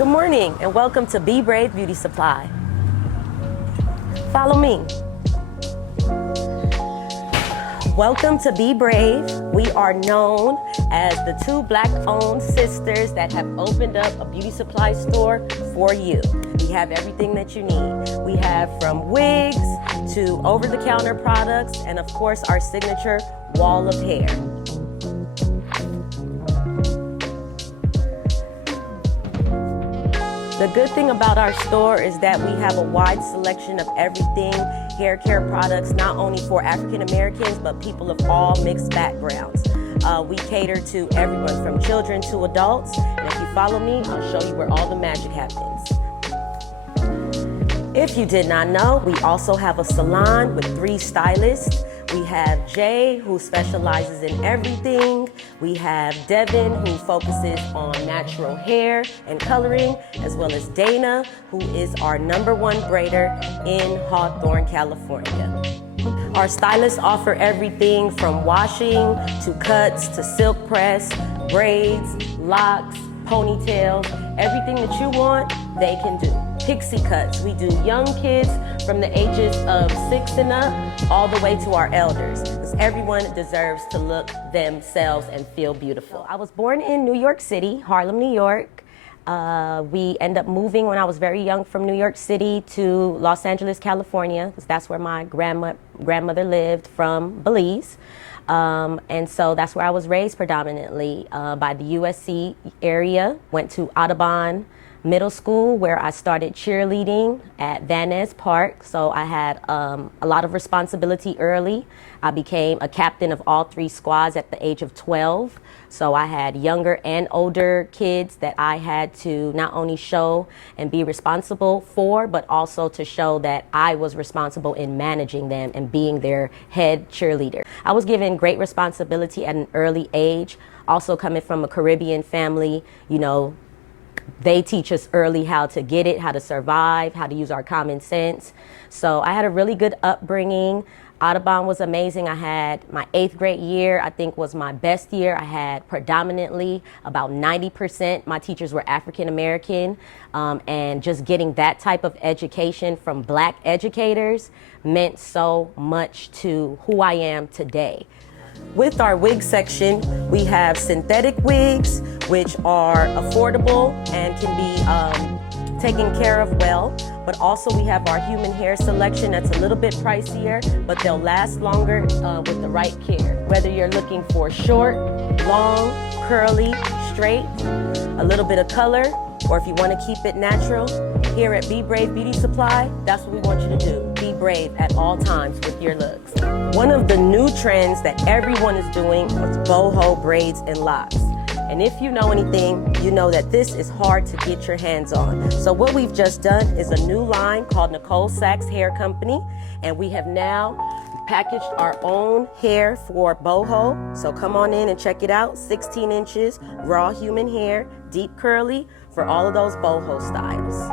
Good morning and welcome to Be Brave Beauty Supply. Follow me. Welcome to Be Brave. We are known as the two Black-owned sisters that have opened up a beauty supply store for you. We have everything that you need. We have from wigs to over-the-counter products and of course our signature wall of hair. The good thing about our store is that we have a wide selection of everything, hair care products, not only for African Americans, but people of all mixed backgrounds. We cater to everyone from children to adults. And if you follow me, I'll show you where all the magic happens. If you did not know, we also have a salon with 3 stylists. We have Jay, who specializes in everything. We have Devin, who focuses on natural hair and coloring, as well as Dana, who is our #1 braider in Hawthorne, California. Our stylists offer everything from washing to cuts to silk press, braids, locks, ponytails, everything that you want, they can do. Pixie cuts, we do young kids from the ages of 6 and up, all the way to our elders, because everyone deserves to look themselves and feel beautiful. I was born in New York City, Harlem, New York. We ended up moving when I was very young from New York City to Los Angeles, California, because that's where my grandmother lived from Belize. And so that's where I was raised predominantly by the USC area. Went to Audubon Middle School where I started cheerleading at Van Ness Park. So I had a lot of responsibility early. I became a captain of all 3 squads at the age of 12. So I had younger and older kids that I had to not only show and be responsible for, but also to show that I was responsible in managing them and being their head cheerleader. I was given great responsibility at an early age. Also coming from a Caribbean family, you know, they teach us early how to get it, how to survive, how to use our common sense. So I had a really good upbringing. Audubon was amazing. I had my 8th grade year, I think was my best year. I had predominantly about 90%. My teachers were African American, and just getting that type of education from Black educators meant so much to who I am today. With our wig section, we have synthetic wigs, which are affordable and can be taken care of well. But also we have our human hair selection that's a little bit pricier, but they'll last longer with the right care. Whether you're looking for short, long, curly, straight, a little bit of color, or if you want to keep it natural, here at Be Brave Beauty Supply, that's what we want you to do. Be brave at all times with your looks. One of the new trends that everyone is doing is boho braids and locks. And if you know anything, you know that this is hard to get your hands on. So what we've just done is a new line called Nicole Sachs Hair Company, and we have now packaged our own hair for boho. So come on in and check it out. 16 inches, raw human hair, deep curly, for all of those boho styles.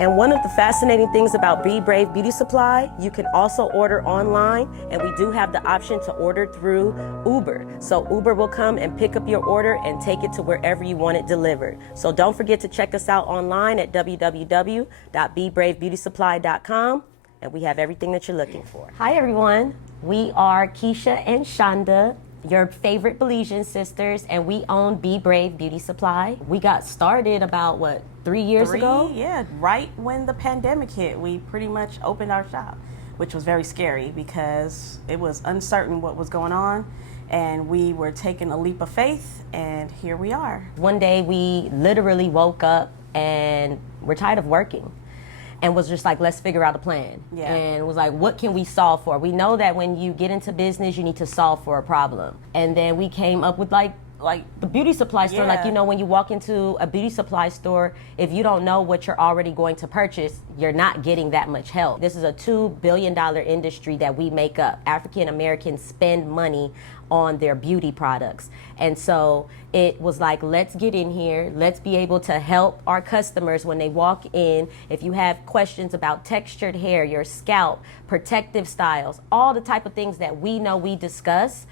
And one of the fascinating things about Be Brave Beauty Supply, you can also order online, and we do have the option to order through Uber. So Uber will come and pick up your order and take it to wherever you want it delivered. So don't forget to check us out online at www.bebravebeautysupply.com, and we have everything that you're looking for. Hi everyone, we are Keisha and Shonda, your favorite Belizean sisters, and we own Be Brave Beauty Supply. We got started about, 3 years ago? Yeah, right when the pandemic hit, we pretty much opened our shop, which was very scary because it was uncertain what was going on, and we were taking a leap of faith, and here we are. One day we literally woke up and we're tired of working, and was just like, let's figure out a plan. Yeah. And was like, what can we solve for? We know that when you get into business, you need to solve for a problem. And then we came up with like the beauty supply store. Yeah. Like, you know, when you walk into a beauty supply store, if you don't know what you're already going to purchase, you're not getting that much help. This is a $2 billion industry that we make up. African Americans spend money on their beauty products. And so it was like, let's get in here, let's be able to help our customers when they walk in. If you have questions about textured hair, your scalp, protective styles, all the type of things that we know we discuss,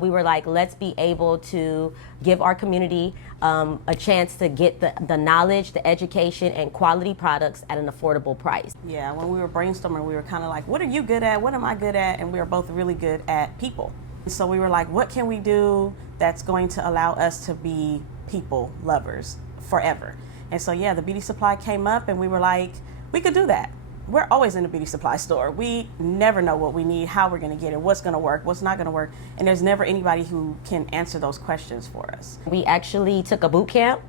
we were like, let's be able to give our community a chance to get the knowledge, the education, and quality products at an affordable price. Yeah, when we were brainstorming, we were kind of like, what are you good at? What am I good at? And we were both really good at people. So we were like, what can we do that's going to allow us to be people lovers forever? And so, yeah, the beauty supply came up and we were like, we could do that. We're always in the beauty supply store. We never know what we need, how we're going to get it, what's going to work, what's not going to work. And there's never anybody who can answer those questions for us. We actually took a boot camp.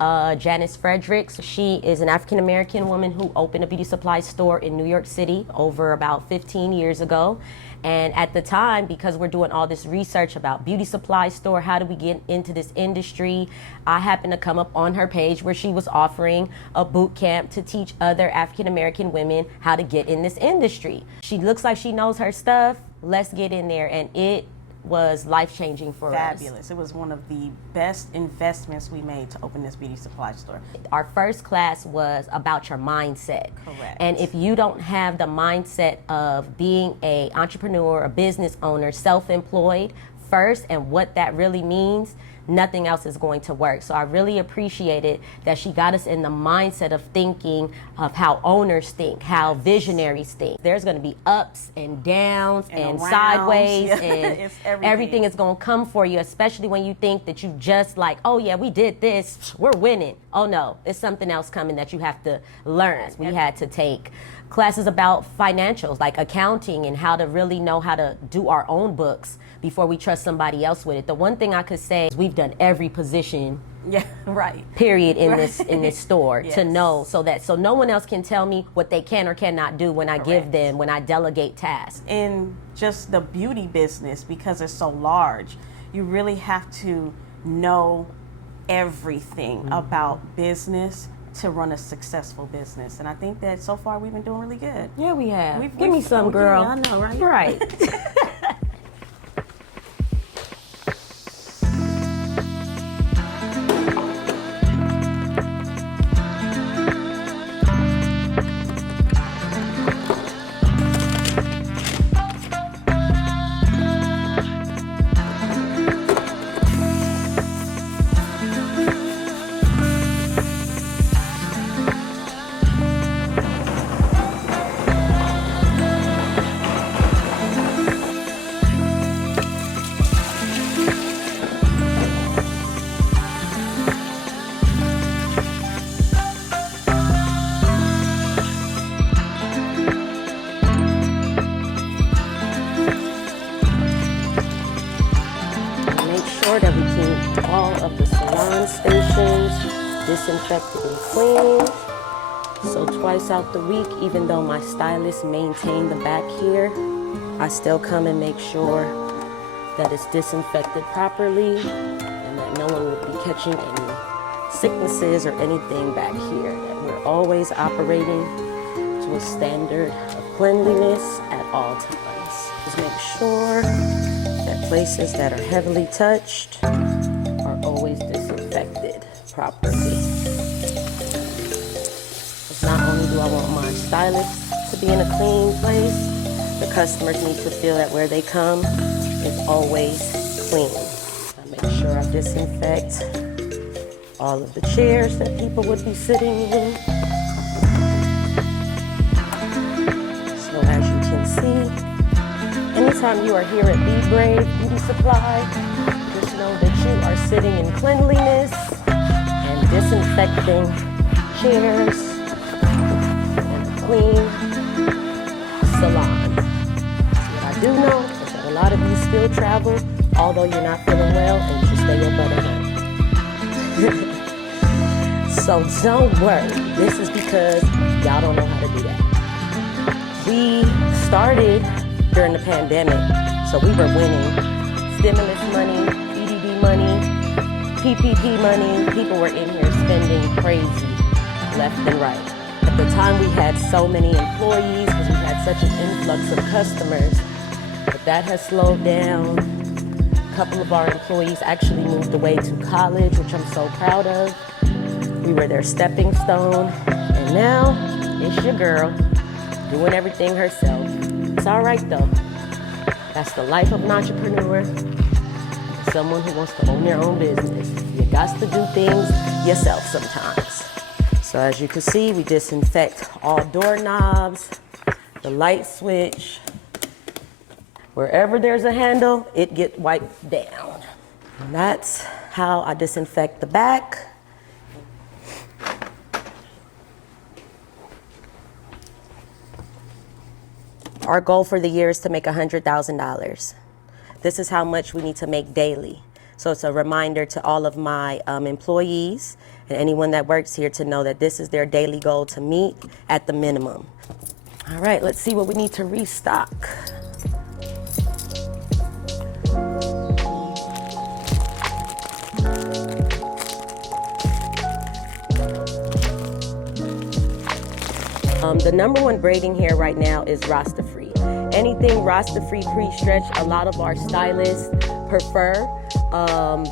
Janice Fredericks, she is an African-American woman who opened a beauty supply store in New York City over about 15 years ago. And at the time, because we're doing all this research about beauty supply store, how do we get into this industry, I happened to come up on her page where she was offering a boot camp to teach other African-American women how to get in this industry. She looks like she knows her stuff. Let's get in there. And it was life-changing for us. Fabulous. It was one of the best investments we made to open this beauty supply store. Our first class was about your mindset. Correct. And if you don't have the mindset of being an entrepreneur, a business owner, self-employed first, and what that really means, nothing else is going to work. So I really appreciated that she got us in the mindset of thinking of how owners think, how visionaries think. There's going to be ups and downs and sideways, yeah. and It's everything is going to come for you, especially when you think that you just like, oh yeah, we did this, we're winning. Oh no, it's something else coming that you have to learn. We had to take classes about financials, like accounting, and how to really know how to do our own books before we trust somebody else with it. The one thing I could say is we've done every position, Yeah, right. period, in this store Yes. to know, so no one else can tell me what they can or cannot do when I give them, when I delegate tasks. In just the beauty business, because it's so large, you really have to know everything about business to run a successful business. And I think that so far we've been doing really good. Yeah, we have. We've- Give me we've- some, yeah, girl. I know, right? Right. That we keep all of the salon stations disinfected and clean. So twice out the week, even though my stylists maintain the back here, I still come and make sure that it's disinfected properly and that no one will be catching any sicknesses or anything back here. That we're always operating to a standard of cleanliness at all times. Just make sure that places that are heavily touched are always disinfected properly. Because not only do I want my stylists to be in a clean place, the customers need to feel that where they come is always clean. I make sure I disinfect all of the chairs that people would be sitting in. So as you can see, anytime you are here at Be Brave Beauty Supply, just know that you are sitting in cleanliness and disinfecting chairs and a clean salon. What I do know is that a lot of you still travel, although you're not feeling well, and you should stay your butt at home. So don't worry, this is because y'all don't know how to do that. We started during the pandemic, so we were winning stimulus money, EDD money, PPP money. People were in here spending crazy left and right. At the time, we had so many employees because we had such an influx of customers, but that has slowed down. couple of our employees actually moved away to college, which I'm so proud of. We were their stepping stone, and now it's your girl doing everything herself. It's all right though. That's the life of an entrepreneur, someone who wants to own their own business. You got to do things yourself sometimes. So as you can see, we disinfect all doorknobs, the light switch. Wherever there's a handle, it gets wiped down. And that's how I disinfect the back. Our goal for the year is to make $100,000. This is how much we need to make daily. So it's a reminder to all of my employees and anyone that works here to know that this is their daily goal to meet at the minimum. All right, let's see what we need to restock. The number one braiding hair right now is Rasta-free. Anything Rasta-free pre-stretch, a lot of our stylists prefer.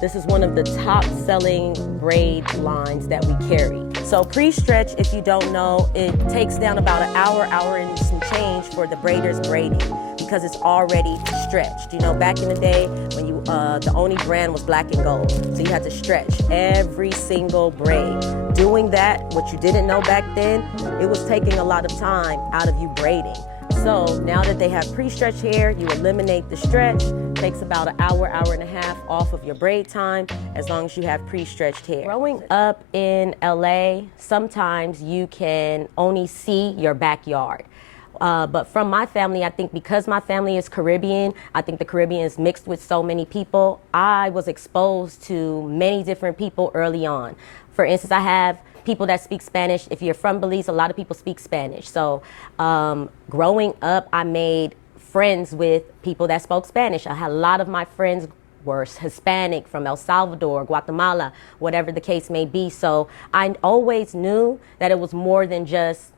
This is one of the top selling braid lines that we carry. So pre-stretch, if you don't know, it takes down about an hour and some change for the braiders braiding because it's already stretched. You know, back in the day when the only brand was black and gold, so you had to stretch every single braid. Doing that, what you didn't know back then, it was taking a lot of time out of you braiding. So now that they have pre-stretch hair, you eliminate the stretch. Takes about an hour and a half off of your braid time as long as you have pre-stretched hair. Growing up in LA, sometimes you can only see your backyard. But from my family, I think because my family is Caribbean, I think the Caribbean is mixed with so many people, I was exposed to many different people early on. For instance, I have people that speak Spanish. If you're from Belize, a lot of people speak Spanish. So growing up, I made friends with people that spoke Spanish. I had a lot of my friends were Hispanic from El Salvador, Guatemala, whatever the case may be. So I always knew that it was more than just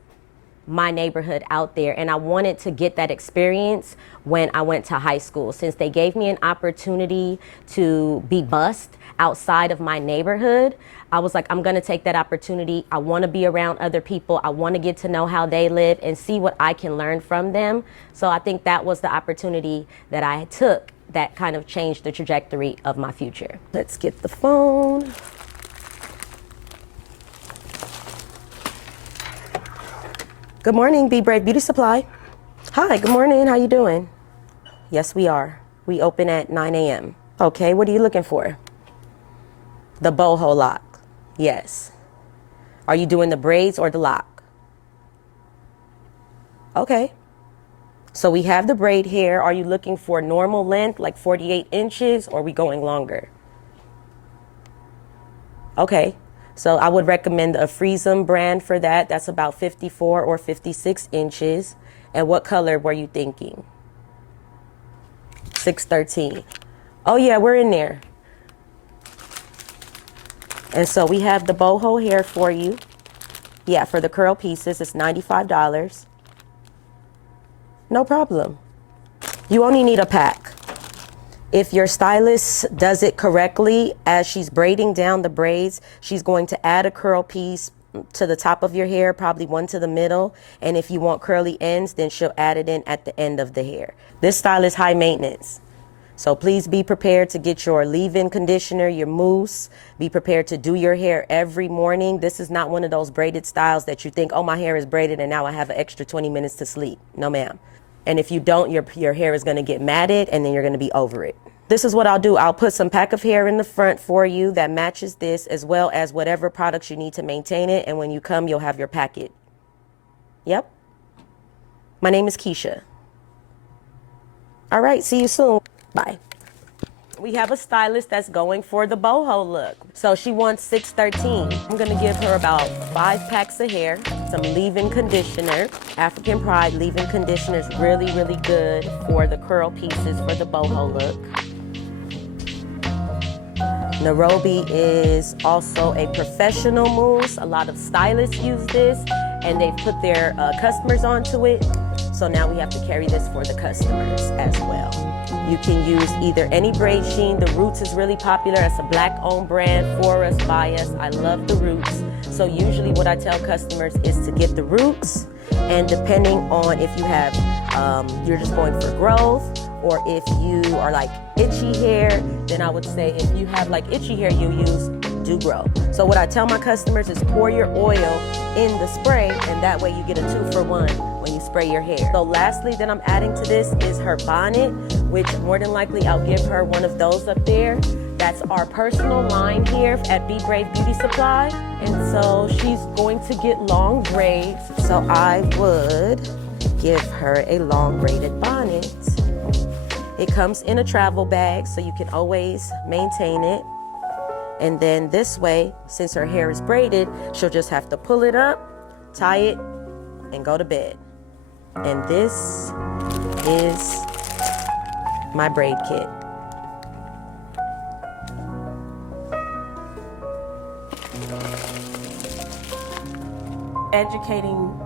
my neighborhood out there, and I wanted to get that experience when I went to high school. Since they gave me an opportunity to be bussed outside of my neighborhood, I was like, I'm gonna take that opportunity. I wanna be around other people. I wanna get to know how they live and see what I can learn from them. So I think that was the opportunity that I took that kind of changed the trajectory of my future. Let's get the phone. Good morning, Be Brave Beauty Supply. Hi, good morning, how you doing? Yes, we are. We open at 9 a.m. Okay, what are you looking for? The boho lock, yes. Are you doing the braids or the lock? Okay. So we have the braid hair. Are you looking for normal length, like 48 inches, or are we going longer? Okay. So I would recommend a Freezum brand for that. That's about 54 or 56 inches. And what color were you thinking? 613. Oh yeah, we're in there. And so we have the boho hair for you. Yeah, for the curl pieces, it's $95. No problem. You only need a pack. If your stylist does it correctly, as she's braiding down the braids, she's going to add a curl piece to the top of your hair, probably one to the middle. And if you want curly ends, then she'll add it in at the end of the hair. This style is high maintenance. So please be prepared to get your leave-in conditioner, your mousse. Be prepared to do your hair every morning. This is not one of those braided styles that you think, oh, my hair is braided and now I have an extra 20 minutes to sleep. No, ma'am. And if you don't, your hair is going to get matted and then you're going to be over it. This is what I'll do. I'll put some pack of hair in the front for you that matches this, as well as whatever products you need to maintain it. And when you come, you'll have your packet. Yep. My name is Keisha. All right, see you soon. Bye. We have a stylist that's going for the boho look. So she wants 613. I'm gonna give her about 5 packs of hair, some leave-in conditioner. African Pride leave-in conditioner is really, really good for the curl pieces for the boho look. Nairobi is also a professional mousse. A lot of stylists use this and they've put their customers onto it. So now we have to carry this for the customers as well. You can use either any braid sheen. The Roots is really popular. It's a black-owned brand, for us, by us. I love the Roots. So usually what I tell customers is to get the Roots, and depending on if you have, you're just going for growth, or if you are like itchy hair, then I would say if you have like itchy hair, you use Do Grow. So what I tell my customers is pour your oil in the spray, and that way you get a 2-for-1 when you spray your hair. So lastly that I'm adding to this is her bonnet, which more than likely I'll give her one of those up there. That's our personal line here at Be Brave Beauty Supply. And so she's going to get long braids. So I would give her a long braided bonnet. It comes in a travel bag, so you can always maintain it. And then this way, since her hair is braided, she'll just have to pull it up, tie it, and go to bed. And this is my braid kit. Educating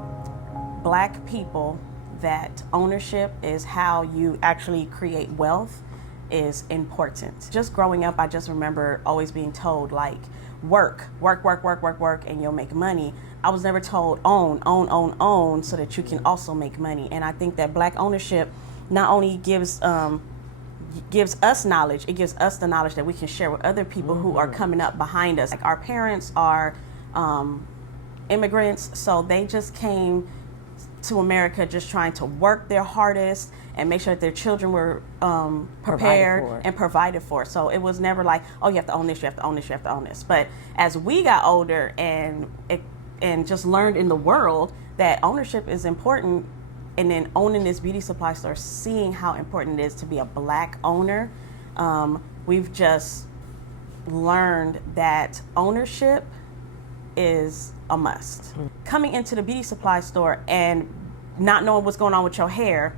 Black people that ownership is how you actually create wealth is important. Just growing up, I just remember always being told, like, work, and you'll make money. I was never told own, so that you can also make money. And I think that Black ownership not only gives us knowledge, it gives us the knowledge that we can share with other people who are coming up behind us. Like, our parents are immigrants, so they just came to America just trying to work their hardest and make sure that their children were prepared and provided for. So it was never like, oh, you have to own this, you have to own this, you have to own this. But as we got older and just learned in the world that ownership is important, and then owning this beauty supply store, seeing how important it is to be a Black owner, we've just learned that ownership is a must. Coming into the beauty supply store and not knowing what's going on with your hair,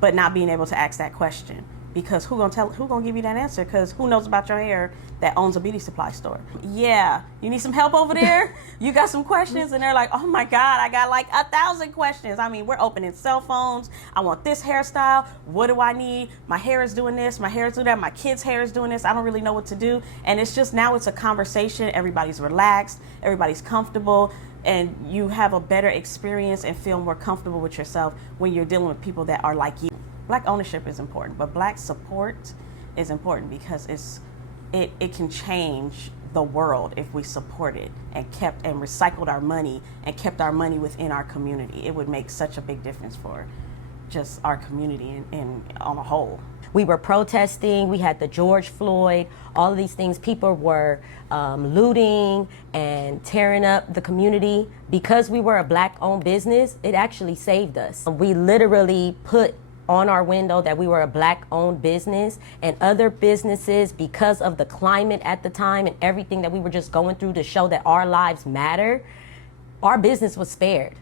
but not being able to ask that question, because who gonna give you that answer? Because who knows about your hair that owns a beauty supply store? Yeah, you need some help over there? You got some questions? And they're like, oh my God, I got like 1,000 questions. I mean, we're opening cell phones. I want this hairstyle. What do I need? My hair is doing this. My hair is doing that. My kid's hair is doing this. I don't really know what to do. And it's just, now it's a conversation. Everybody's relaxed. Everybody's comfortable. And you have a better experience and feel more comfortable with yourself when you're dealing with people that are like you. Black ownership is important, but Black support is important, because it can change the world if we support it and recycled our money and kept our money within our community. It would make such a big difference for just our community and on a whole. We were protesting, we had the George Floyd, all of these things. People were looting and tearing up the community. Because we were a Black-owned business, it actually saved us. We literally put on our window that we were a Black-owned business, and other businesses, because of the climate at the time and everything that we were just going through to show that our lives matter, our business was spared.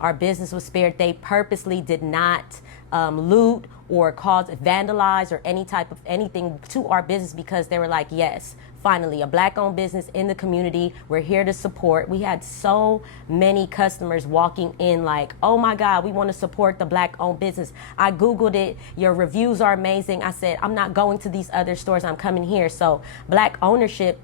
Our business was spared. They purposely did not loot or vandalize or any type of anything to our business, because they were like, yes, finally, a Black-owned business in the community. We're here to support. We had so many customers walking in like, oh my God, we want to support the Black-owned business. I Googled it. Your reviews are amazing. I said, I'm not going to these other stores. I'm coming here. So Black ownership,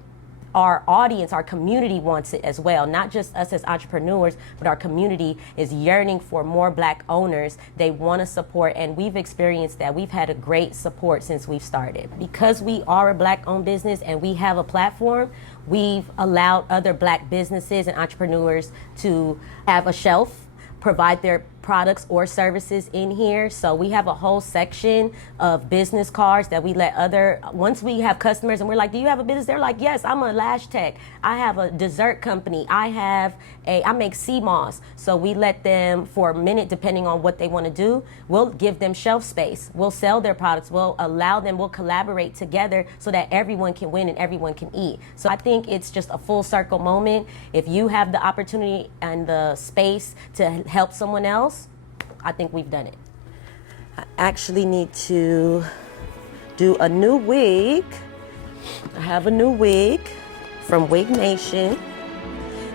our audience, our community wants it as well. Not just us as entrepreneurs, but our community is yearning for more Black owners. They want to support, and we've experienced that. We've had a great support since we've started. Because we are a Black-owned business and we have a platform, we've allowed other Black businesses and entrepreneurs to have a shelf, provide their products or services in here. So we have a whole section of business cards that we let once we have customers and we're like, do you have a business? They're like, yes, I'm a lash tech. I have a dessert company. I make sea moss. So we let them, for a minute, depending on what they want to do, we'll give them shelf space. We'll sell their products. We'll collaborate together so that everyone can win and everyone can eat. So I think it's just a full circle moment. If you have the opportunity and the space to help someone else, I think we've done it. I actually need to do a new wig. I have a new wig from Wig Nation,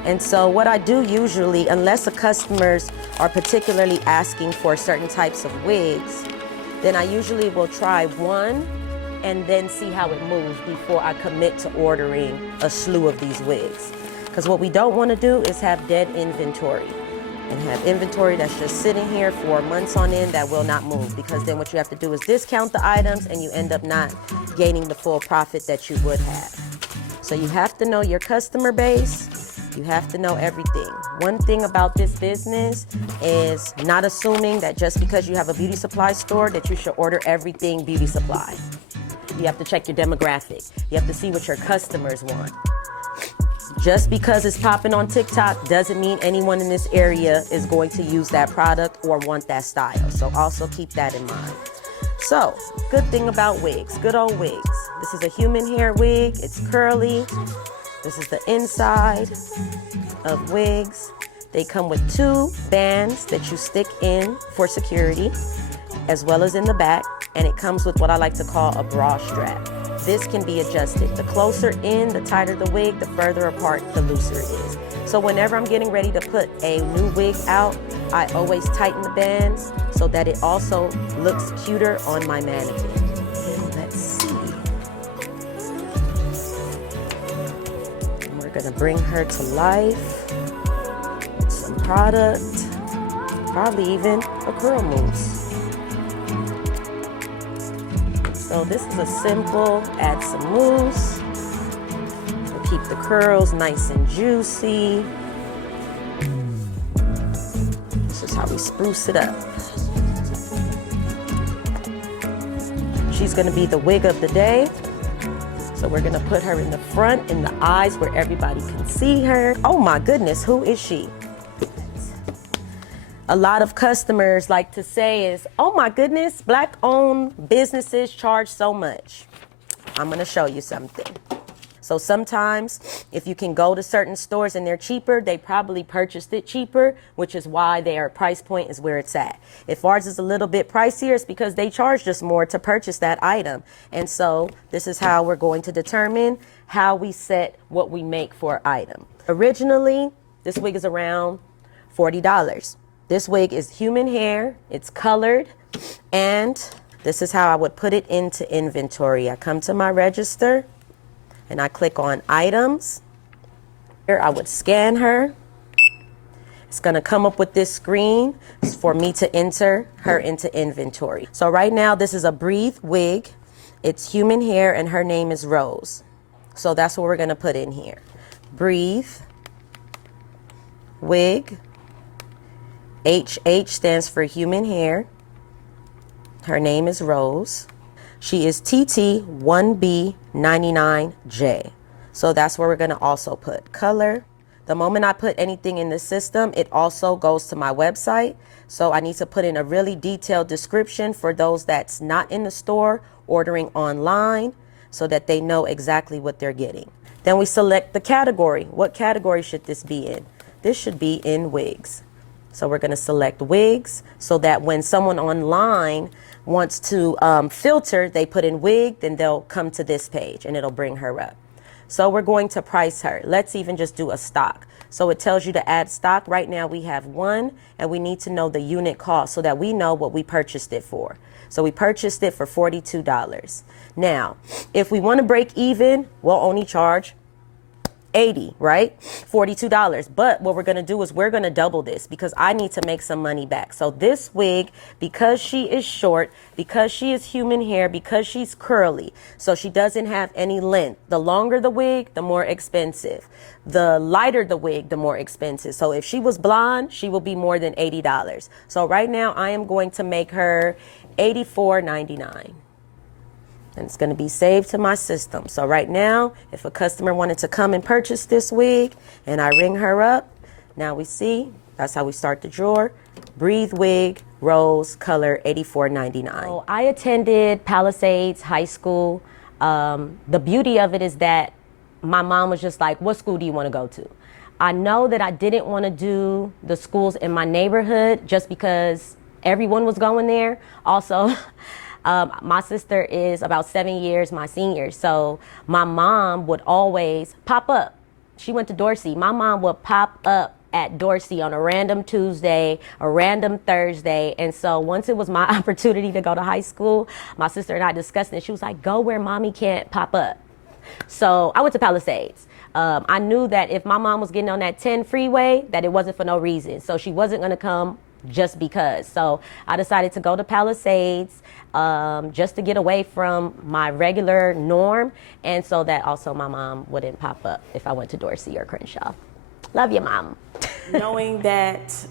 And so what I do usually, unless the customers are particularly asking for certain types of wigs, then I usually will try one and then see how it moves before I commit to ordering a slew of these wigs. Because what we don't want to do is have dead inventory and have inventory that's just sitting here for months on end that will not move, because then what you have to do is discount the items and you end up not gaining the full profit that you would have. So you have to know your customer base. You have to know everything. One thing about this business is not assuming that just because you have a beauty supply store that you should order everything beauty supply. You have to check your demographic. You have to see what your customers want. Just because it's popping on TikTok doesn't mean anyone in this area is going to use that product or want that style. So also keep that in mind. So, good thing about wigs, good old wigs. This is a human hair wig, it's curly. This is the inside of wigs. They come with 2 bands that you stick in for security, as well as in the back, and it comes with what I like to call a bra strap. This can be adjusted. The closer in, the tighter the wig, the further apart, the looser it is. So whenever I'm getting ready to put a new wig out, I always tighten the bands so that it also looks cuter on my mannequin. And let's see. We're gonna bring her to life with some product, probably even a curl mousse. So this is a simple, add some mousse. We'll keep the curls nice and juicy. This is how we spruce it up. She's gonna be the wig of the day. So we're gonna put her in the front, in the eyes where everybody can see her. Oh my goodness, who is she? A lot of customers like to say is, oh my goodness, Black-owned businesses charge so much. I'm gonna show you something. So sometimes if you can go to certain stores and they're cheaper, they probably purchased it cheaper, which is why their price point is where it's at. If ours is a little bit pricier, it's because they charged us more to purchase that item. And so this is how we're going to determine how we set what we make for an item. Originally, this wig is around $40. This wig is human hair, it's colored, and this is how I would put it into inventory. I come to my register and I click on items. Here I would scan her. It's gonna come up with this screen for me to enter her into inventory. So right now this is a Breathe wig. It's human hair and her name is Rose. So that's what we're gonna put in here. Breathe wig. HH stands for human hair. Her name is Rose. She is TT1B99J. So that's where we're gonna also put color. The moment I put anything in the system, it also goes to my website. So I need to put in a really detailed description for those that's not in the store, ordering online, so that they know exactly what they're getting. Then we select the category. What category should this be in? This should be in wigs. So we're gonna select wigs so that when someone online wants to filter, they put in wig, then they'll come to this page and it'll bring her up. So we're going to price her. Let's even just do a stock. So it tells you to add stock. Right now we have 1 and we need to know the unit cost so that we know what we purchased it for. So we purchased it for $42. Now, if we want to break even, we'll only charge $80, right? $42. But what we're going to do is we're going to double this because I need to make some money back. So this wig, because she is short, because she is human hair, because she's curly, so she doesn't have any length. The longer the wig, the more expensive. The lighter the wig, the more expensive. So if she was blonde, she will be more than $80. So right now I am going to make her $84.99. And it's going to be saved to my system. So right now, if a customer wanted to come and purchase this wig and I ring her up, now we see, that's how we start the drawer. Breathe wig, Rose, color, $84.99. So I attended Palisades High School. The beauty of it is that my mom was just like, what school do you want to go to? I know that I didn't want to do the schools in my neighborhood just because everyone was going there. Also, my sister is about 7 years my senior, so my mom would always pop up She went to Dorsey. My mom would pop up at Dorsey on a random Tuesday, a random Thursday. And so once it was my opportunity to go to high school, my sister and I discussed it. She was like, go where mommy can't pop up. So I went to Palisades. I knew that if my mom was getting on that 10 freeway, that it wasn't for no reason. So she wasn't going to come just because. So I decided to go to Palisades just to get away from my regular norm, and so that also my mom wouldn't pop up if I went to Dorsey or Crenshaw. Love you, Mom. Knowing that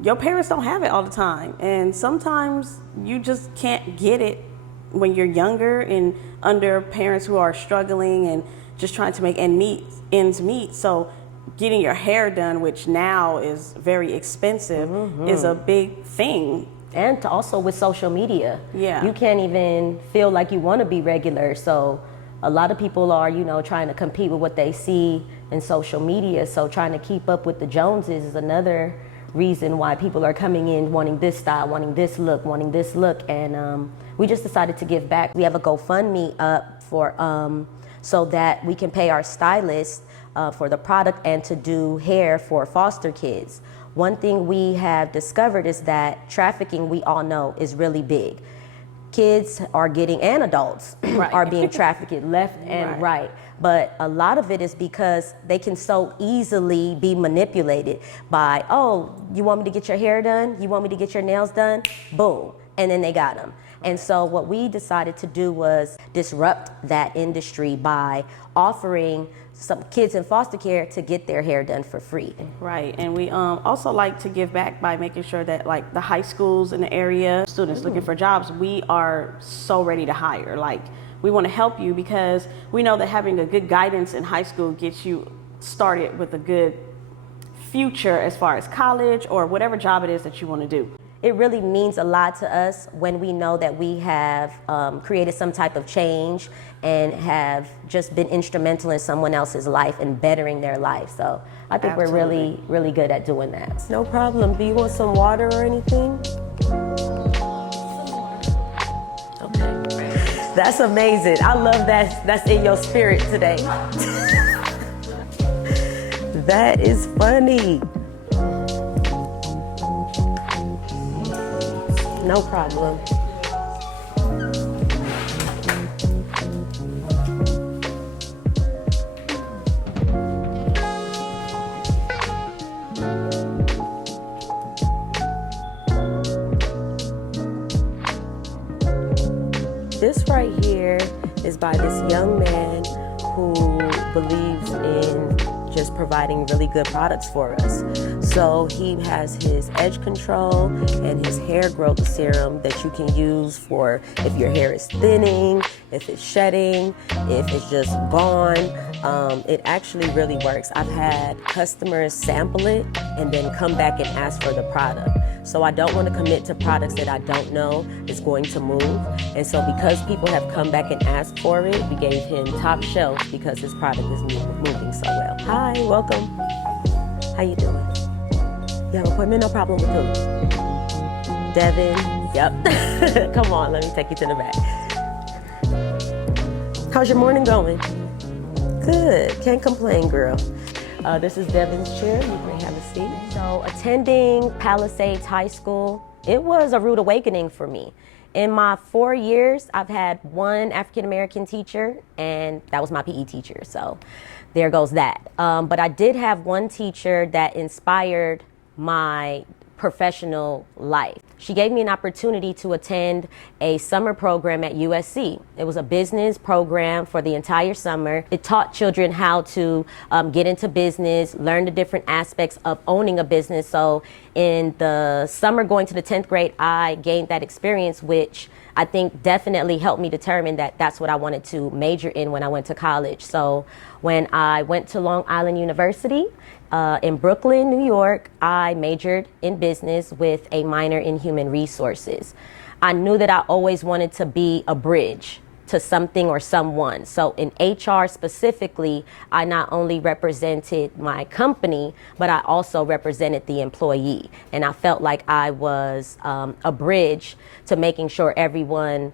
your parents don't have it all the time, and sometimes you just can't get it when you're younger and under parents who are struggling and just trying to make ends meet. So getting your hair done, which now is very expensive, is a big thing. And also with social media, Yeah. you can't even feel like you want to be regular. So a lot of people are, trying to compete with what they see in social media. So trying to keep up with the Joneses is another reason why people are coming in wanting this style, wanting this look. And we just decided to give back. We have a GoFundMe up for so that we can pay our stylist for the product and to do hair for foster kids. One thing we have discovered is that trafficking, we all know, is really big. Kids are getting, and adults are being trafficked left and right. But a lot of it is because they can so easily be manipulated by, oh, you want me to get your hair done? You want me to get your nails done? Boom. And then they got them. And so what we decided to do was disrupt that industry by offering some kids in foster care to get their hair done for free. Right, and we also like to give back by making sure that like the high schools in the area, students looking for jobs, we are so ready to hire. Like, we want to help you because we know that having a good guidance in high school gets you started with a good future as far as college or whatever job it is that you want to do. It really means a lot to us when we know that we have created some type of change and have just been instrumental in someone else's life and bettering their life. So I think we're really, really good at doing that. No problem. Do you want some water or anything? Okay. That's amazing. I love that. That's in your spirit today. That is funny. No problem. This right here is by this young man who believes in just providing really good products for us. So he has his edge control and his hair growth serum that you can use for if your hair is thinning, if it's shedding, if it's just gone. It actually really works. I've had customers sample it and then come back and ask for the product. So I don't want to commit to products that I don't know is going to move. And so because people have come back and asked for it, we gave him top shelf because his product is moving so well. Hi, welcome. How you doing? You have an appointment? No problem with who? Devin? Yep. Come on, let me take you to the back. How's your morning going? Good. Can't complain, girl. This is Devin's chair. You may have a seat. So attending Palisades High School, it was a rude awakening for me. In my 4 years, I've had one African-American teacher, and that was my PE teacher. So there goes that. But I did have one teacher that inspired my professional life. She gave me an opportunity to attend a summer program at USC. It was a business program for the entire summer. It taught children how to get into business, learn the different aspects of owning a business. So in the summer going to the 10th grade, I gained that experience, which I think definitely helped me determine that that's what I wanted to major in when I went to college. So when I went to Long Island University, in Brooklyn, New York, I majored in business with a minor in human resources. I knew that I always wanted to be a bridge to something or someone. So in HR specifically, I not only represented my company, but I also represented the employee. And I felt like I was a bridge to making sure everyone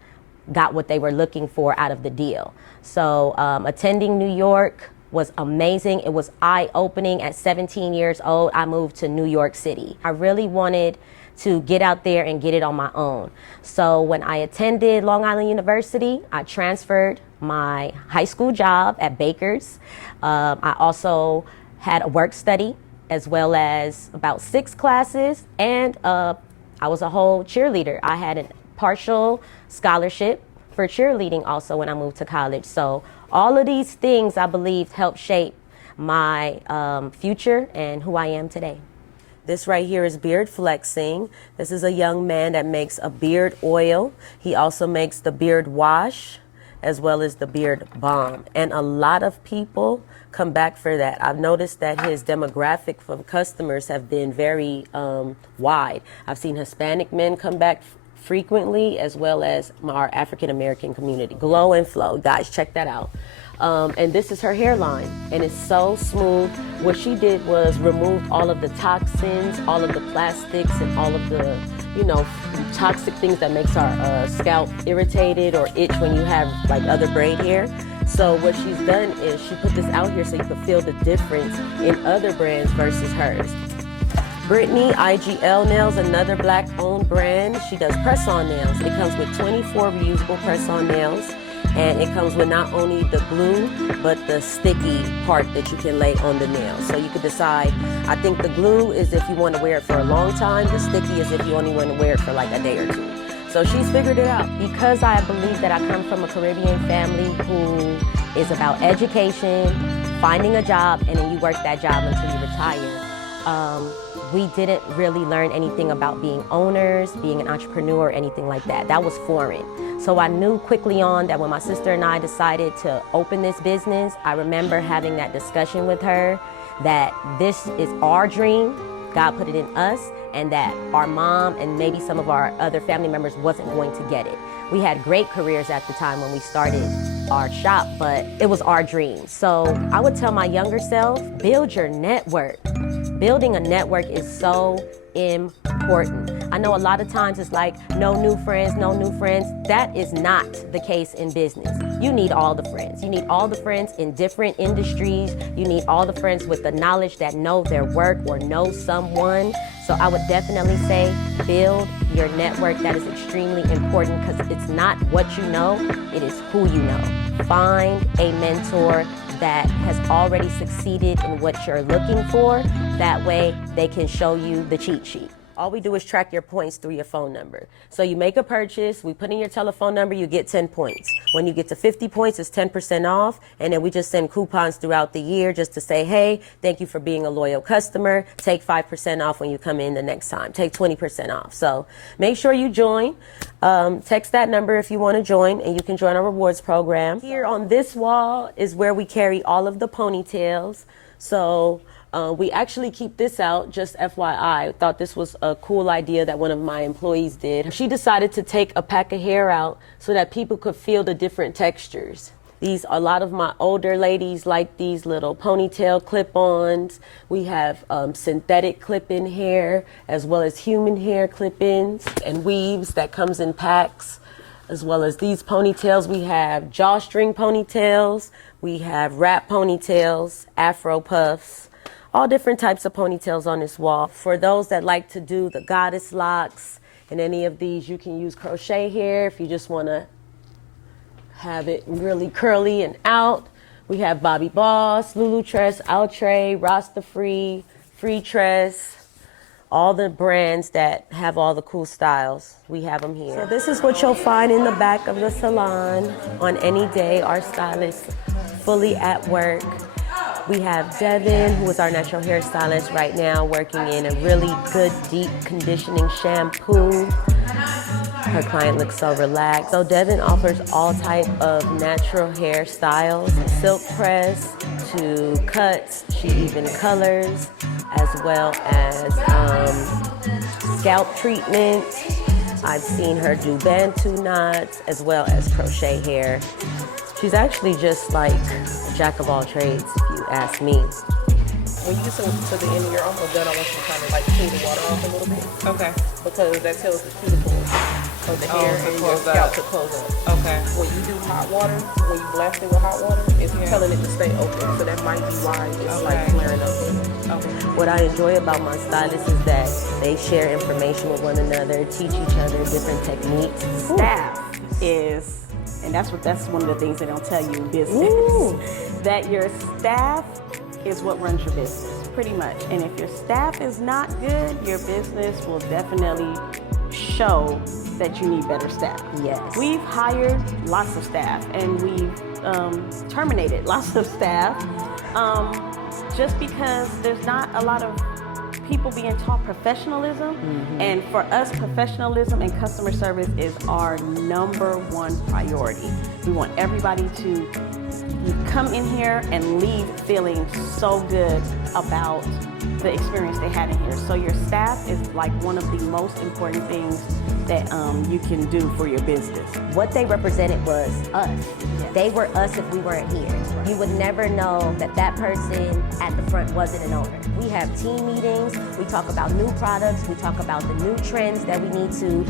got what they were looking for out of the deal. So attending New York, was amazing. It was eye-opening. At 17 years old, I moved to New York City. I really wanted to get out there and get it on my own. So when I attended Long Island University, I transferred my high school job at Baker's. I also had a work study as well as about 6 classes, and I was a whole cheerleader. I had a partial scholarship for cheerleading also when I moved to college. So all of these things, I believe, helped shape my future and who I am today. This right here is Beard Flexing. This is a young man that makes a beard oil. He also makes the beard wash as well as the beard balm. And a lot of people come back for that. I've noticed that his demographic of customers have been very wide. I've seen Hispanic men come back frequently, as well as our African American community. Glow and Flow, guys, check that out. And this is her hairline, and it's so smooth. What she did was remove all of the toxins, all of the plastics, and all of the, toxic things that makes our scalp irritated or itch when you have like other braid hair. So what she's done is she put this out here so you can feel the difference in other brands versus hers. Brittany IGL Nails, another black-owned brand. She does press-on nails. It comes with 24 reusable press-on nails, and it comes with not only the glue, but the sticky part that you can lay on the nail. So you could decide, I think the glue is if you want to wear it for a long time, the sticky is if you only want to wear it for like a day or two. So she's figured it out. Because I believe that I come from a Caribbean family who is about education, finding a job, and then you work that job until you retire. We didn't really learn anything about being owners, being an entrepreneur, anything like that. That was foreign. So I knew quickly on that when my sister and I decided to open this business, I remember having that discussion with her that this is our dream, God put it in us, and that our mom and maybe some of our other family members wasn't going to get it. We had great careers at the time when we started our shop, but it was our dream. So I would tell my younger self, build your network. Building a network is so important. I know a lot of times it's like, no new friends, no new friends. That is not the case in business. You need all the friends. You need all the friends in different industries. You need all the friends with the knowledge that know their work or know someone. So I would definitely say build your network. That is extremely important because it's not what you know, it is who you know. Find a mentor that has already succeeded in what you're looking for. That way they can show you the cheat sheet. All we do is track your points through your phone number. So you make a purchase, we put in your telephone number, you get 10 points. When you get to 50 points, it's 10% off, and then we just send coupons throughout the year just to say, hey, thank you for being a loyal customer. Take 5% off when you come in the next time. Take 20% off. So make sure you join. Text that number if you want to join, and you can join our rewards program. Here on this wall is where we carry all of the ponytails. So we actually keep this out, just FYI. I thought this was a cool idea that one of my employees did. She decided to take a pack of hair out so that people could feel the different textures. A lot of my older ladies like these little ponytail clip-ons. We have synthetic clip-in hair, as well as human hair clip-ins and weaves that comes in packs, as well as these ponytails. We have drawstring ponytails, we have wrap ponytails, afro puffs, all different types of ponytails on this wall. For those that like to do the goddess locks and any of these, you can use crochet hair if you just want to have it really curly and out. We have Bobby Boss, Lulu Tress, Outre, Rasta Free, Free Tress, all the brands that have all the cool styles. We have them here. So this is what you'll find in the back of the salon on any day. Our stylists fully at work. We have Devin, who is our natural hairstylist right now, working in a really good deep conditioning shampoo. Her client looks so relaxed. So Devin offers all type of natural hair styles, silk press to cuts. She even colors, as well as scalp treatment. I've seen her do bantu knots, as well as crochet hair. She's actually just like a jack of all trades, if you ask me. When you get to the end of your almost done, I want you to kind of like cool the water off a little bit. Okay. Because that tells the cuticles for the hair to and your close scalp up. to close up. Okay. When you do hot water, when you blast it with hot water, it's telling it to stay open. So that might be why it's like Okay. flaring up. Okay. What I enjoy about my stylists is that they share information with one another, teach each other different techniques. Staff is, and that's one of the things they don't tell you in business, that your staff is what runs your business, pretty much. And if your staff is not good, your business will definitely show that you need better staff. Yes. We've hired lots of staff and we've terminated lots of staff just because there's not a lot of people being taught professionalism. And for us, professionalism and customer service is our #1 priority. We want everybody to come in here and leave feeling so good about the experience they had in here. So your staff is like one of the most important things that you can do for your business. What they represented was us. Yes. They were us if we weren't here. You would never know that that person at the front wasn't an owner. We have team meetings, we talk about new products, we talk about the new trends that we need to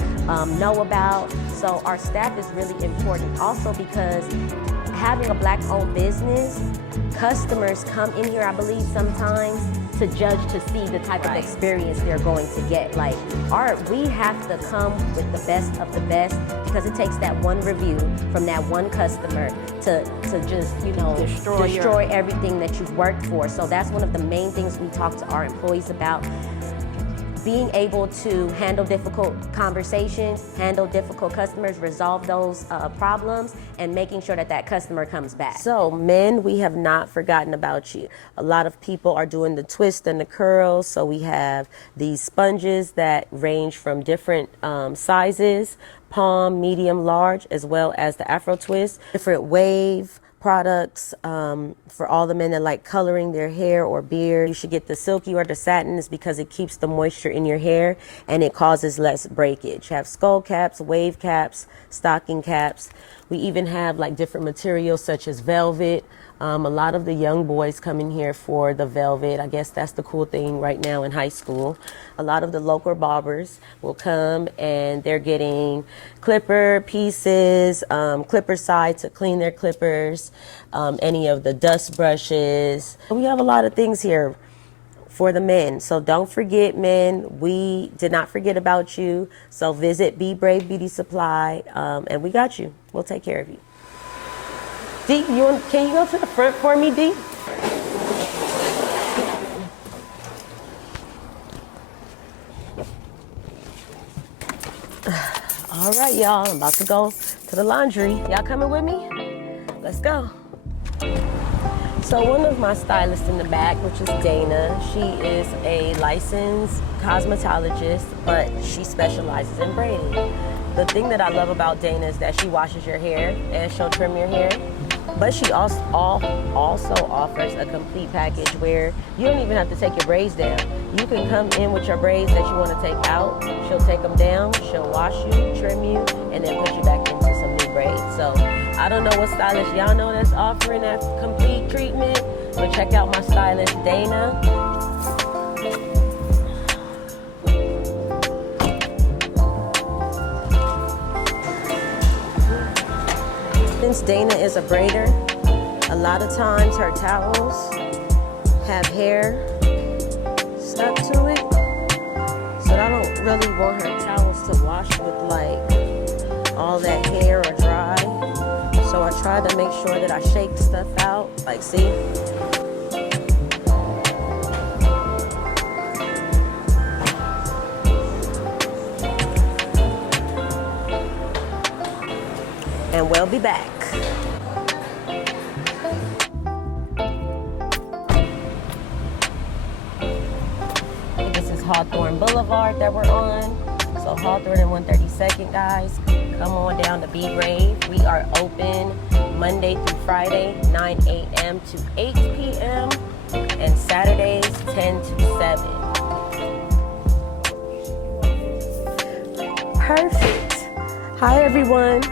know about. So our staff is really important also because having a Black-owned business, customers come in here, I believe, sometimes to judge to see the type of experience they're going to get. Like, we have to come with the best of the best because it takes that one review from that one customer to just, destroy everything that you've worked for. So that's one of the main things we talk to our employees about. Being able to handle difficult conversations, handle difficult customers, resolve those problems, and making sure that that customer comes back. So men, we have not forgotten about you. A lot of people are doing the twist and the curls, so we have these sponges that range from different sizes, palm, medium, large, as well as the Afro twist, different wave products for all the men that like coloring their hair or beard. You should get the silky or the satin is because it keeps the moisture in your hair and it causes less breakage. You have skull caps, wave caps, stocking caps. We even have like different materials such as velvet. A lot of the young boys come in here for the velvet. I guess that's the cool thing right now in high school. A lot of the local barbers will come and they're getting clipper pieces, clipper side to clean their clippers, any of the dust brushes. We have a lot of things here for the men. So don't forget, men, we did not forget about you. So visit Be Brave Beauty Supply and we got you. We'll take care of you. D, can you go to the front for me, D? All right, y'all, I'm about to go to the laundry. Y'all coming with me? Let's go. So one of my stylists in the back, which is Dana, she is a licensed cosmetologist, but she specializes in braiding. The thing that I love about Dana is that she washes your hair and she'll trim your hair. But she also offers a complete package where you don't even have to take your braids down. You can come in with your braids that you want to take out. She'll take them down, she'll wash you, trim you, and then put you back into some new braids. So I don't know what stylist y'all know that's offering that complete treatment, but check out my stylist, Dana. Since Dana is a braider, a lot of times her towels have hair stuck to it. So I don't really want her towels to wash with like all that hair or dry. So I try to make sure that I shake stuff out. Like, see? And we'll be back. This is Hawthorne Boulevard that we're on. So Hawthorne and 132nd, guys. Come on down to Be Brave. We are open Monday through Friday, 9 a.m. to 8 p.m. and Saturdays, 10 to 7. Perfect. Hi, everyone.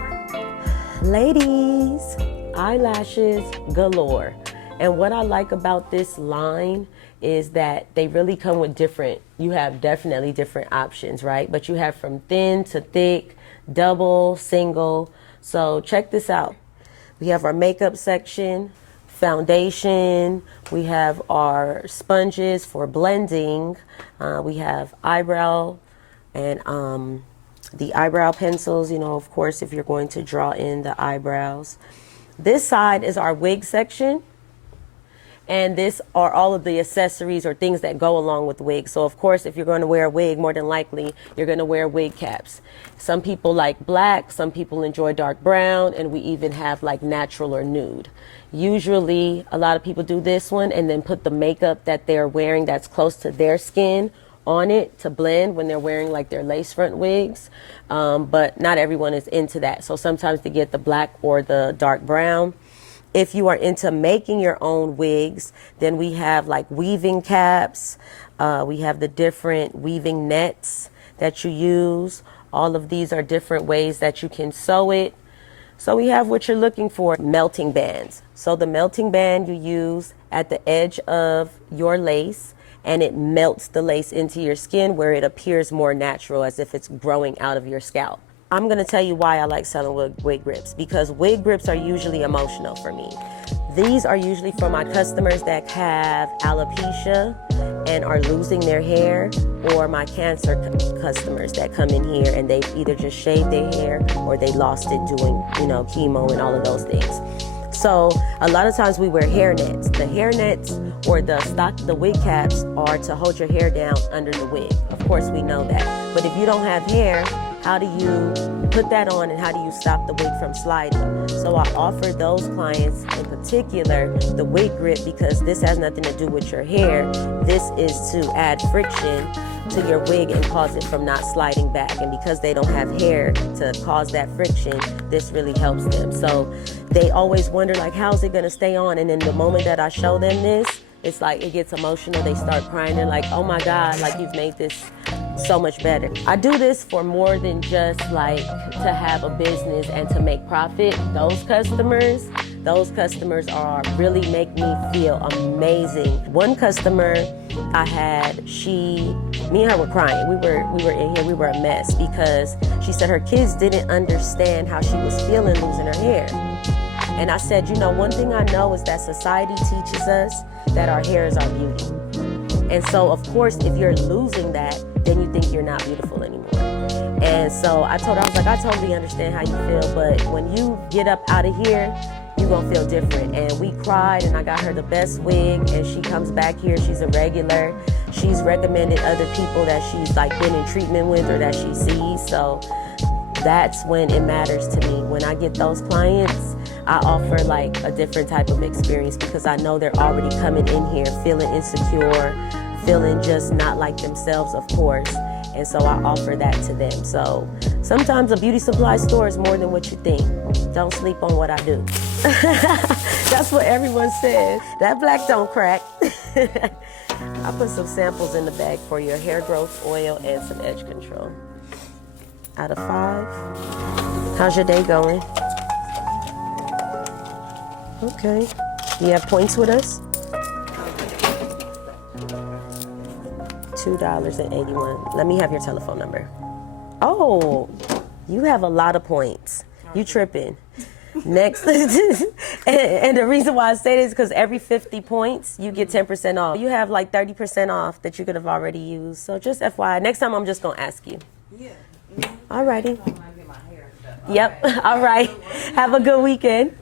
Ladies, eyelashes galore. And what I like about this line is that they really come with you have definitely different options, right? But you have from thin to thick double, single. So check this out. We have our makeup section, foundation, we have our sponges for blending, we have eyebrow and the eyebrow pencils, you know, of course, if you're going to draw in the eyebrows. This side is our wig section. And this are all of the accessories or things that go along with wigs. So, of course, if you're going to wear a wig, more than likely, you're going to wear wig caps. Some people like black, some people enjoy dark brown, and we even have like natural or nude. Usually, a lot of people do this one and then put the makeup that they're wearing that's close to their skin on it to blend when they're wearing like their lace front wigs. But not everyone is into that. So sometimes they get the black or the dark brown. If you are into making your own wigs, then we have like weaving caps. We have the different weaving nets that you use. All of these are different ways that you can sew it. So we have what you're looking for, melting bands. So the melting band you use at the edge of your lace, and it melts the lace into your skin where it appears more natural, as if it's growing out of your scalp. I'm going to tell you why I like selling wig grips, because wig grips are usually emotional for me. These are usually for my customers that have alopecia and are losing their hair, or my cancer customers that come in here and they've either just shaved their hair or they lost it doing, you know, chemo and all of those things. So a lot of times we wear hair nets. The hair nets or the wig caps are to hold your hair down under the wig. Of course we know that. But if you don't have hair, how do you put that on and how do you stop the wig from sliding? So I offer those clients in particular the wig grip, because this has nothing to do with your hair. This is to add friction to your wig and cause it from not sliding back. And because they don't have hair to cause that friction, this really helps them. So they always wonder, like, how's it gonna stay on? And then the moment that I show them this, it's like it gets emotional. They start crying. They're like, oh my God, like you've made this so much better. I do this for more than just like to have a business and to make profit. Those customers are really make me feel amazing. One customer I had, me and her were crying. We were in here, we were a mess, because she said her kids didn't understand how she was feeling losing her hair. And I said, you know, one thing I know is that society teaches us that our hair is our beauty. And so, of course, if you're losing that, then you think you're not beautiful anymore. And so I told her, I was like, I totally understand how you feel, but when you get up out of here, you're gonna feel different. And we cried, and I got her the best wig, and she comes back here, she's a regular. She's recommended other people that she's like been in treatment with or that she sees. So that's when it matters to me. When I get those clients, I offer like a different type of experience, because I know they're already coming in here feeling insecure, feeling just not like themselves, of course. And so I offer that to them. So sometimes a beauty supply store is more than what you think. Don't sleep on what I do. That's what everyone says. That black don't crack. I put some samples in the bag for your hair growth oil and some edge control. Out of 5. How's your day going? Okay. You have points with us? $2.81. Let me have your telephone number. Oh, you have a lot of points. You tripping. Next, and the reason why I say this is because every 50 points, you get 10% off. You have like 30% off that you could have already used. So just FYI, next time I'm just going to ask you. Yeah. All righty. Yep. All right. Have a good weekend.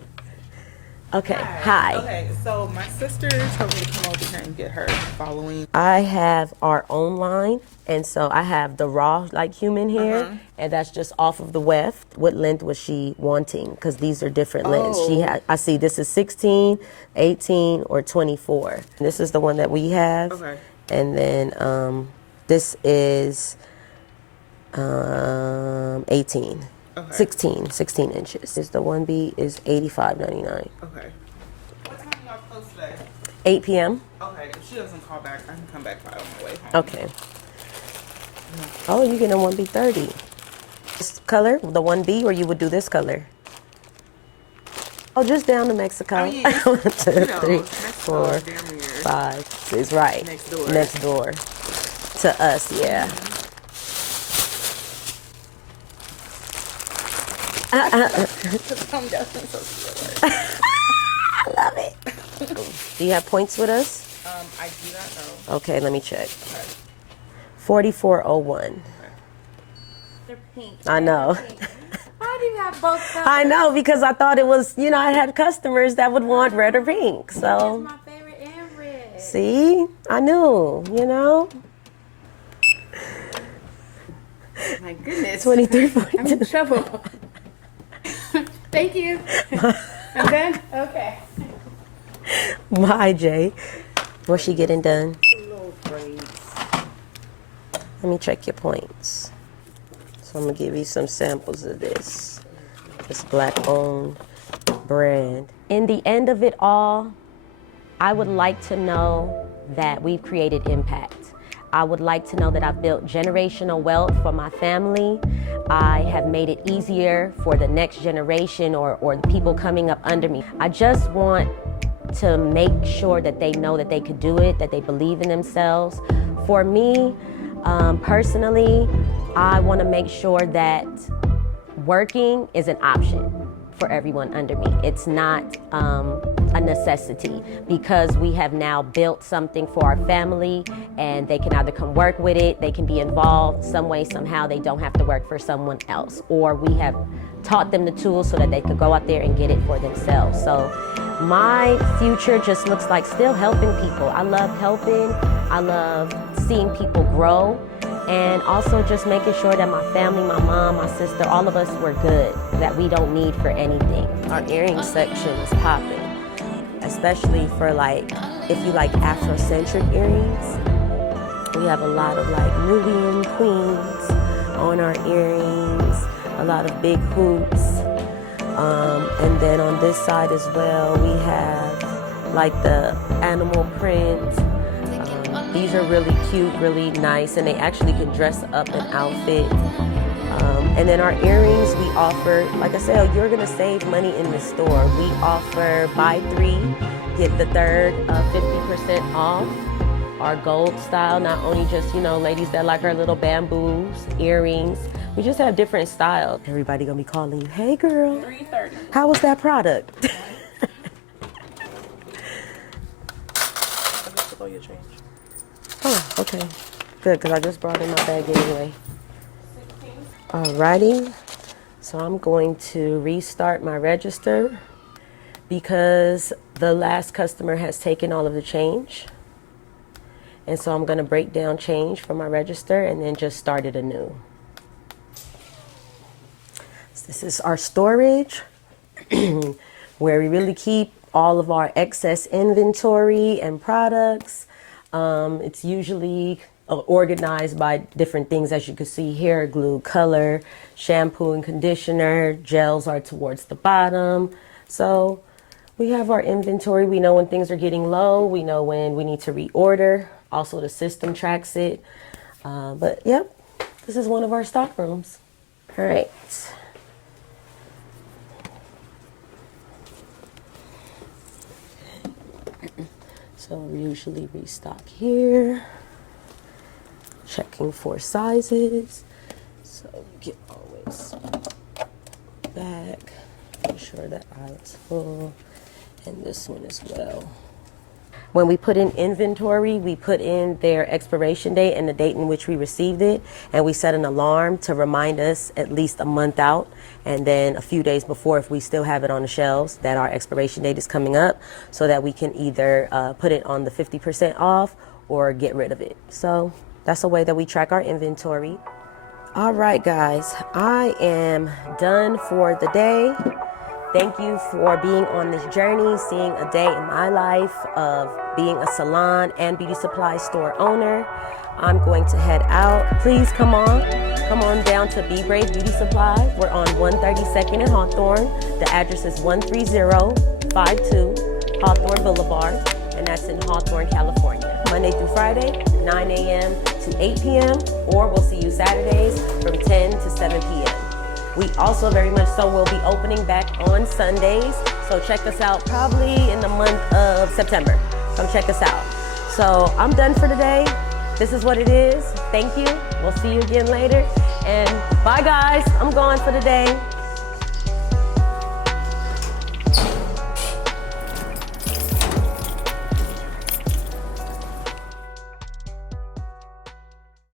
Okay. Hi. Okay, so my sister told me to come over here and get her following. I have our own line, and so I have the raw, like human hair, and that's just off of the weft. What length was she wanting? Because these are different lengths. I see this is 16, 18, or 24. This is the one that we have. Okay. And then this is 18. Okay. 16 inches. Is the 1B is $85.99. Okay. What time y'all close today? 8 p.m. Okay, if she doesn't call back, I can come back by on my way home. Okay. Oh, you get a 1B 30. This color, the 1B, or you would do this color? Oh, just down to Mexico. I mean, 1, 2, 3, 4, 5, 6. Right. Next door. Next door. To us, yeah. Because I'm definitely supposed to be at work. I love it. Do you have points with us? I do not know. Okay, let me check. Okay. 4401. They're pink. I know. Why do you have both colors? I know, because I thought it was, you know, I had customers that would want red or pink. So, That's my favorite and red. see, I knew, you know. My goodness. 2342. I'm in trouble. Thank you. I'm done? Okay. Bye, Jay. What's she getting done? Little braids. Let me check your points. So I'm gonna give you some samples of this. This black-owned brand. In the end of it all, I would like to know that we've created impact. I would like to know that I've built generational wealth for my family. I have made it easier for the next generation or the people coming up under me. I just want to make sure that they know that they could do it, that they believe in themselves. For me, personally, I want to make sure that working is an option for everyone under me. It's not a necessity, because we have now built something for our family, and they can either come work with it, they can be involved some way, somehow. They don't have to work for someone else, or we have taught them the tools so that they could go out there and get it for themselves. So my future just looks like still helping people. I love helping. I love seeing people grow, and also just making sure that my family, my mom, my sister, all of us, we're good, that we don't need for anything. Our earring section is popping, especially for like, if you like Afrocentric earrings. We have a lot of like Nubian queens on our earrings, a lot of big hoops. And then on this side as well, we have like the animal print. These are really cute, really nice, and they actually can dress up an outfit. And then our earrings, we offer, like I said, you're gonna save money in the store. We offer buy 3, get the third 50% off. Our gold style, not only just, you know, ladies that like our little bamboos, earrings. We just have different styles. Everybody gonna be calling you, hey girl, 3:30. how was that product? I just took all your change. Oh, okay. Good, because I just brought in my bag anyway. Alrighty. So I'm going to restart my register because the last customer has taken all of the change. And so I'm going to break down change from my register and then just start it anew. So this is our storage where we really keep all of our excess inventory and products. It's usually organized by different things, as you can see here: glue, color, shampoo and conditioner, gels are towards the bottom. So we have our inventory. We know when things are getting low. We know when we need to reorder. Also, the system tracks it. But yep, this is one of our stock rooms. All right. So we usually restock here. Checking for sizes. So get always back. Make sure that aisle's full. And this one as well. When we put in inventory, we put in their expiration date and the date in which we received it, and we set an alarm to remind us at least a month out, and then a few days before, if we still have it on the shelves, that our expiration date is coming up, so that we can either put it on the 50% off or get rid of it. So that's a way that we track our inventory. All right, guys, I am done for the day. Thank you for being on this journey, seeing a day in my life of being a salon and beauty supply store owner. I'm going to head out. Please come on down to Be Brave Beauty Supply. We're on 132nd and Hawthorne. The address is 13052 Hawthorne Boulevard, and that's in Hawthorne, California. Monday through Friday, 9 a.m. to 8 p.m., or we'll see you Saturdays from 10 to 7 p.m. We also very much so will be opening back on Sundays, so check us out probably in the month of September. Come check us out. So I'm done for today. This is what it is. Thank you. We'll see you again later. And bye, guys. I'm gone for the day.